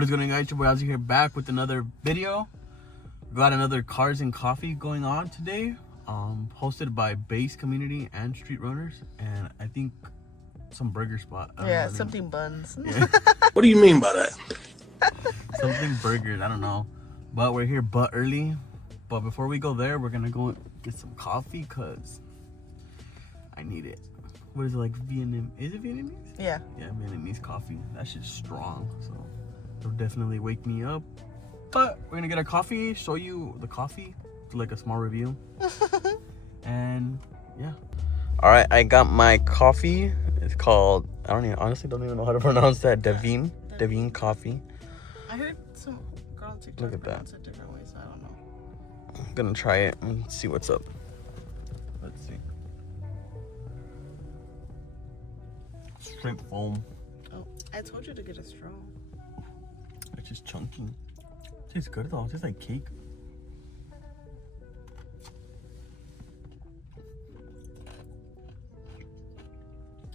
What is going on, guys? Your boy Ozzy here, back with another video. We got another Cars and Coffee going on today, hosted by Base Community and Street Runners, and I think some burger spot. Yeah, something buns. Yeah. What do you mean by that? Something burgers, I don't know. But we're here but early. But before we go there, we're gonna go get some coffee because I need it. What is it, like Vietnam? Is it Vietnamese? Yeah. Yeah, Vietnamese coffee. That shit's strong, so it'll definitely wake me up. But we're gonna get our coffee, show you the coffee, do like a small review. And yeah. All right, I got my coffee. It's called, honestly don't even know how to pronounce that. Devine coffee. I heard some girl on TikTok Look at that. pronounce it different ways. I don't know. I'm gonna try it and see what's up. Let's see. Straight foam. Oh, I told you to get a straw. It's just chunky. Tastes good though. It tastes like cake.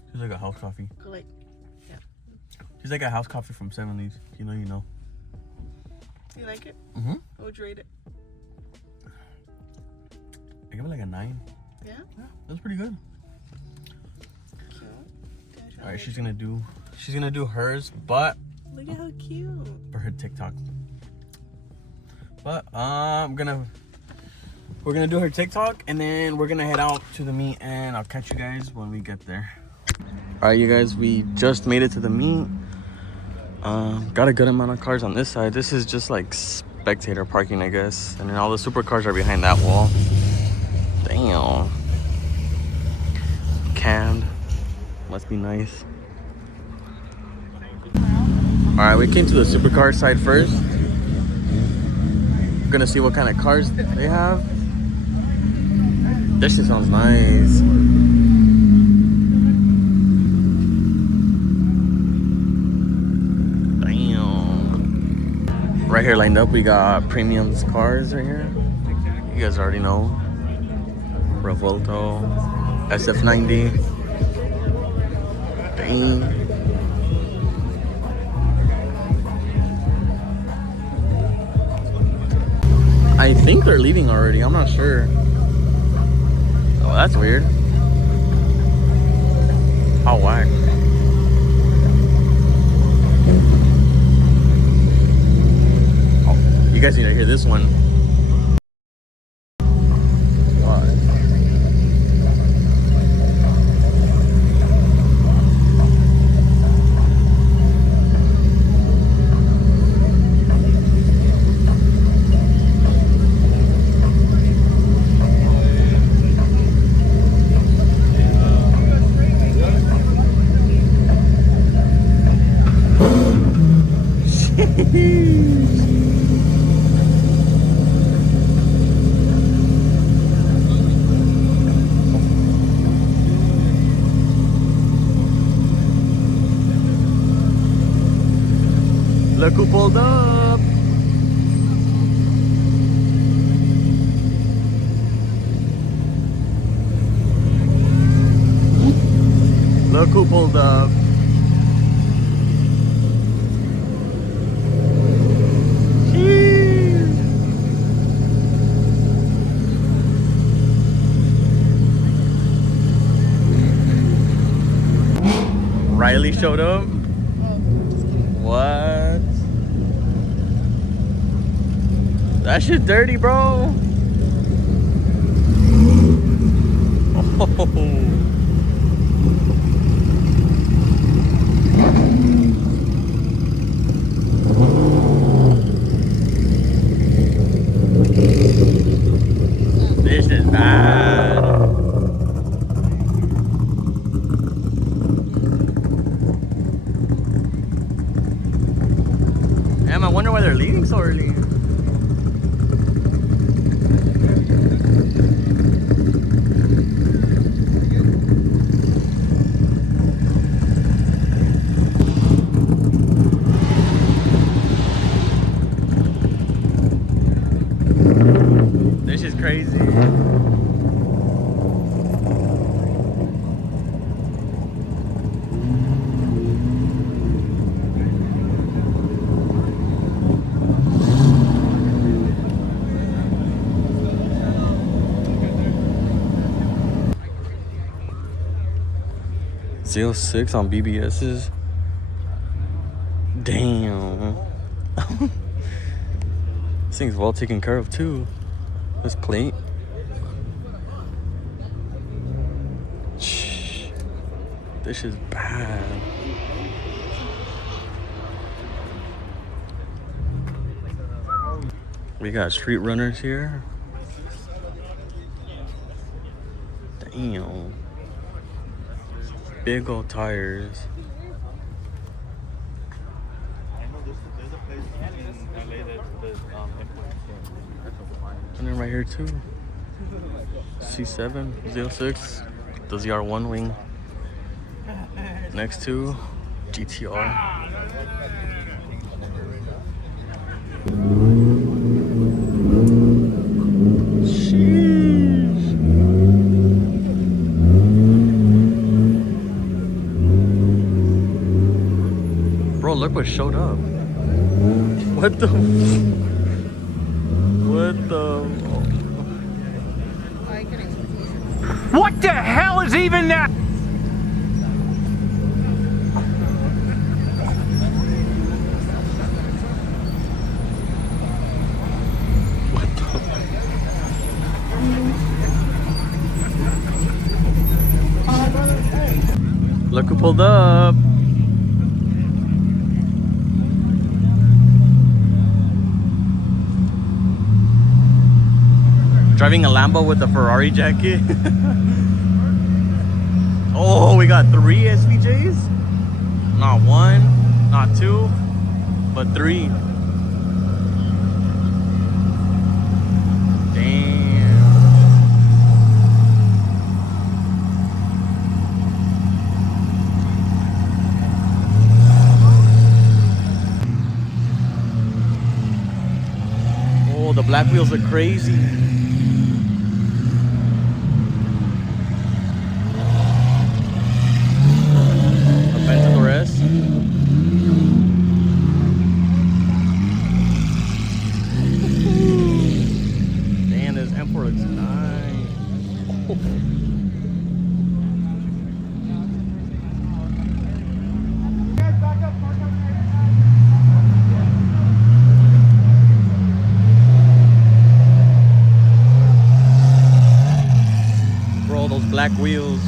Tastes like a house coffee. Like, yeah. Tastes like a house coffee from 7 Leaves. You know, you know. You like it? Mm-hmm. What would you rate it? I give it like a 9. Yeah? Yeah, that's pretty good. Cute. All right, she's gonna do hers, but Look at how cute. for her TikTok. But we're gonna do her TikTok, and then we're gonna head out to the meet, and I'll catch you guys when we get there. All right, you guys, we just made it to the meet. Got a good amount of cars on this side. This is just like spectator parking, I guess, and then all the supercars are behind that wall. Damn. Canned. Must be nice. All right, we came to the supercar side first. We're gonna see what kind of cars they have. This shit sounds nice. Damn. Right here lined up, we got premium cars right here. You guys already know. Revolto, SF90. Dang. I think they're leaving already. I'm not sure. Oh, that's weird. How whack. Oh, you guys need to hear this one. Look who pulled up. Look who pulled up. Riley showed up. What? That shit dirty, bro. Oh. This is bad. Damn, I wonder why they're leaving so early. This is crazy. Z06 on BBS's. Damn. This thing's well taken care of too. This plate. Shh. This is bad. We got street runners here. Damn. Big old tires. And then right here too. C7, Z06, the ZR1 wing. Next to GTR. Bro, look what showed up. What the? What the? What the hell is even that? What the? Look who pulled up. Driving a Lambo with a Ferrari jacket. Oh, we got 3 SVJs? Not 1, not 2, but 3. Damn. Oh, the black wheels are crazy. Damn, this M4 looks nice. Bro, those black wheels.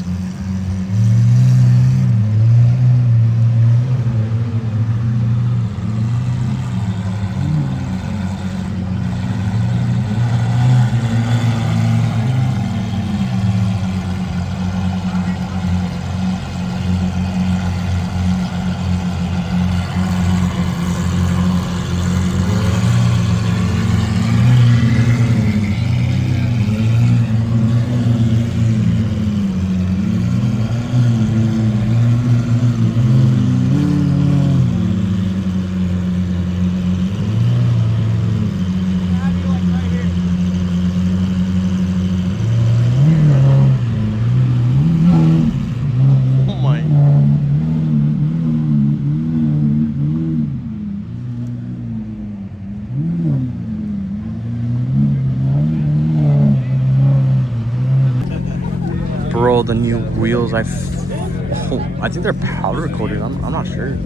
Bro, the new wheels, I think they're powder coated. I'm not sure.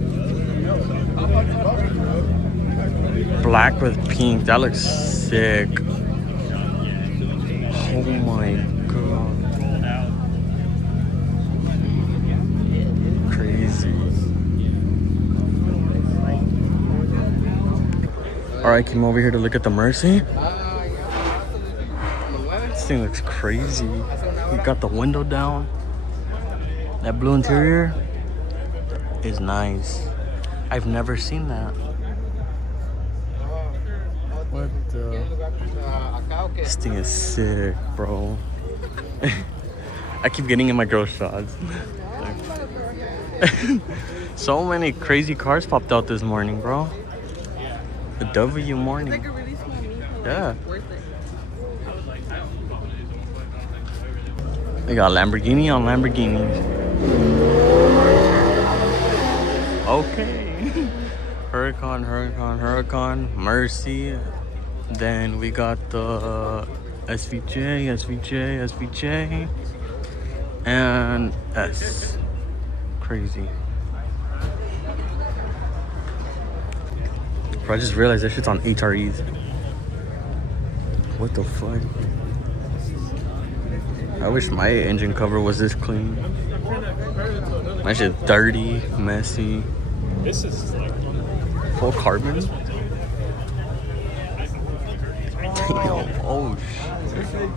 Black with pink. That looks sick. Oh my god. Crazy. Alright, came over here to look at the Mercy. This thing looks crazy. You got the window down. That blue interior is nice. I've never seen that. What the? This thing is sick, bro. I keep getting in my girl shots. So many crazy cars popped out this morning, bro. The W morning. It's like a really small meat. Yeah. Worth it. We got Lamborghini on Lamborghinis. Okay. Huracan, Mercy. Then we got the SVJ, and S. crazy. Bro, I just realized that shit's on HREs. What the fuck? I wish my engine cover was this clean. My shit's dirty, messy. This is like Full carbon? Damn. Oh shit.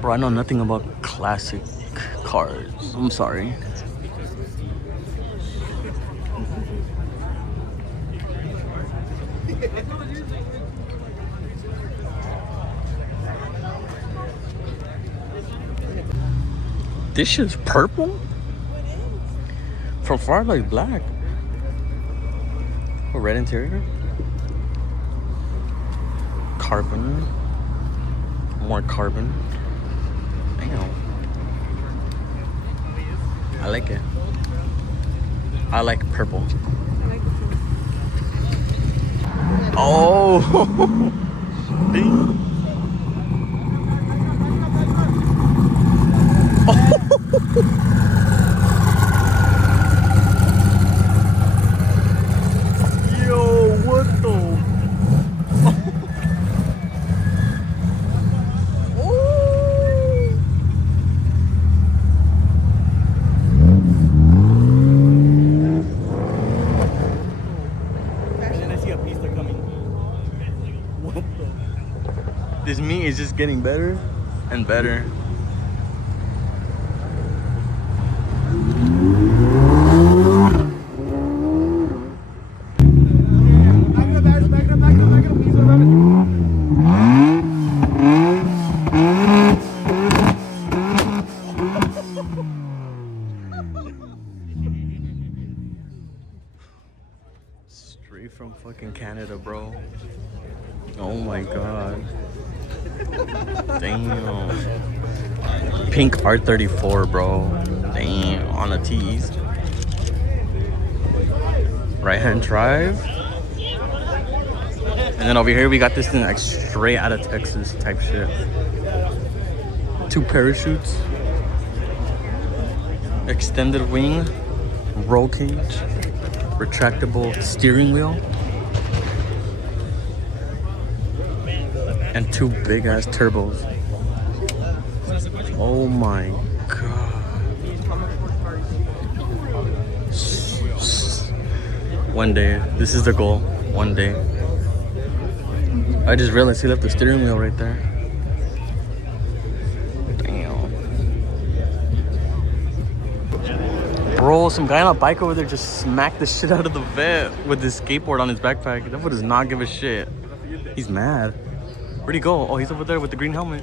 Bro, I know nothing about classic cars. I'm sorry. This shit's purple? From far, like black. A red interior. Carbon. More carbon. Damn. I like it. I like purple. Oh. Yo, what the? And then I see a pista coming. What the? This meat is just getting better and better. Straight from fucking Canada, bro. Oh my god. Damn. Pink R34, bro. Damn. On the T's. Right hand drive. And then over here we got this thing like straight out of Texas type shit. 2 parachutes. Extended wing. Roll cage. Retractable steering wheel. And 2 big ass turbos. Oh my god. One day. This is the goal. One day. I just realized he left the steering wheel right there. Damn. Bro, some guy on a bike over there just smacked the shit out of the vet with his skateboard on his backpack. That fool does not give a shit. He's mad. Where'd he go? Oh, he's over there with the green helmet.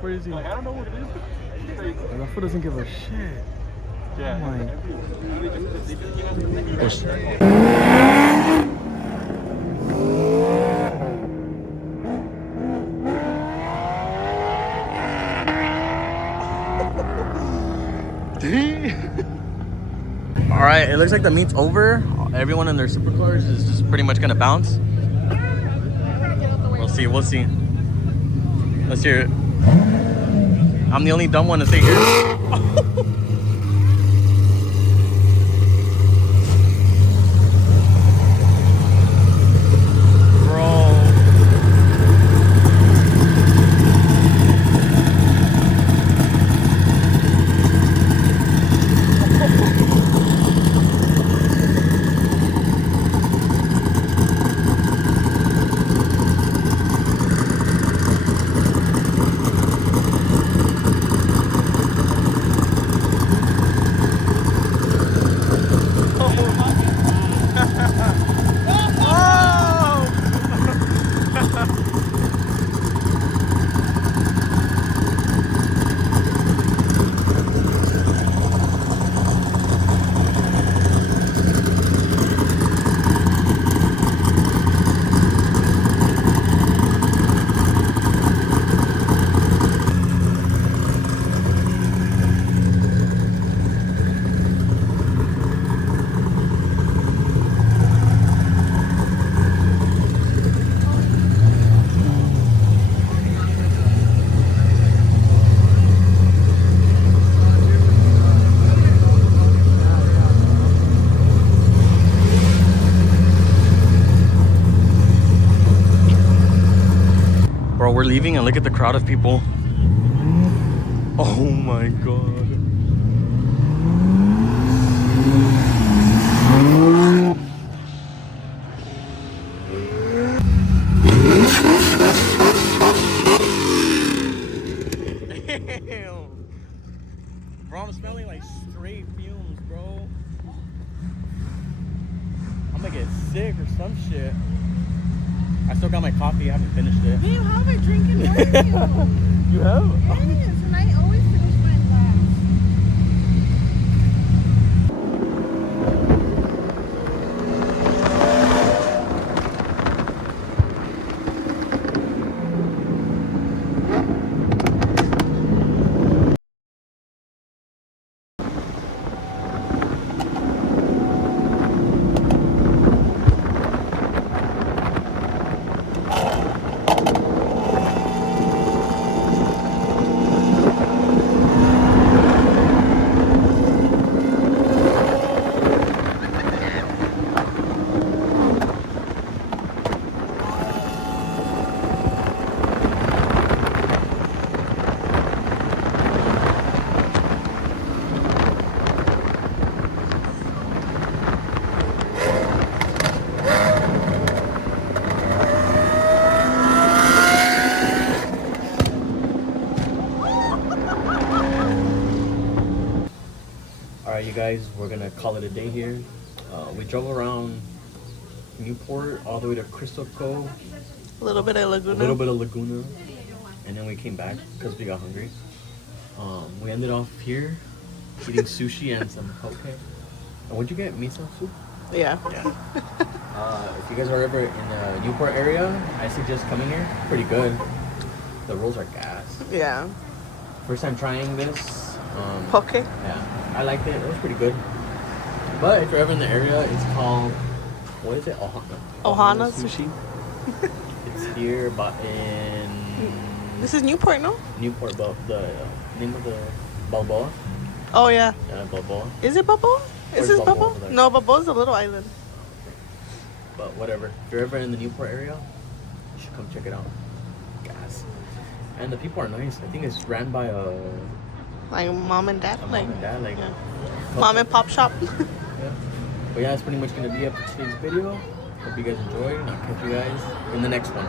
Where is he? I don't know what it is. That fool doesn't give a shit. Yeah. All right, it looks like the meet's over. Everyone in their supercars is just pretty much gonna bounce. We'll see. We'll see. Let's hear it. I'm the only dumb one to stay here. we're leaving and look at the crowd of people. Oh my god. Damn. Bro, I'm smelling like straight fumes, bro. I'm gonna get sick or some shit. I still got my coffee, I haven't finished it. Babe, how have I drinking more than you? You have? Yes, and I always finish my glass. Alright, you guys, we're gonna call it a day here. We drove around Newport all the way to Crystal Cove, A little bit of a Laguna. little bit of Laguna, and then we came back because we got hungry. We ended off here eating sushi and some poke. And what'd you get? Miso soup? Yeah. If you guys are ever in the Newport area, I suggest coming here. Pretty good. The rolls are gas. Yeah. First time trying this. Poke. Yeah, I liked it. It was pretty good. But if you're ever in the area, it's called, what is it? Ohana sushi. It's here, but in This is Newport, no? Newport. But the name of the Balboa. Oh, yeah. Yeah, Balboa. Is it Balboa? Or Is is this Balboa Balboa? over there? No, Balboa's a little island. But whatever. If you're ever in the Newport area, you should come check it out. Gas. And the people are nice. I think it's ran by a Like mom and dad. Like mom and dad. Like, yeah. Mom and pop shop. yeah. But yeah, that's pretty much gonna be it for today's video. Hope you guys enjoyed, and I'll catch you guys in the next one.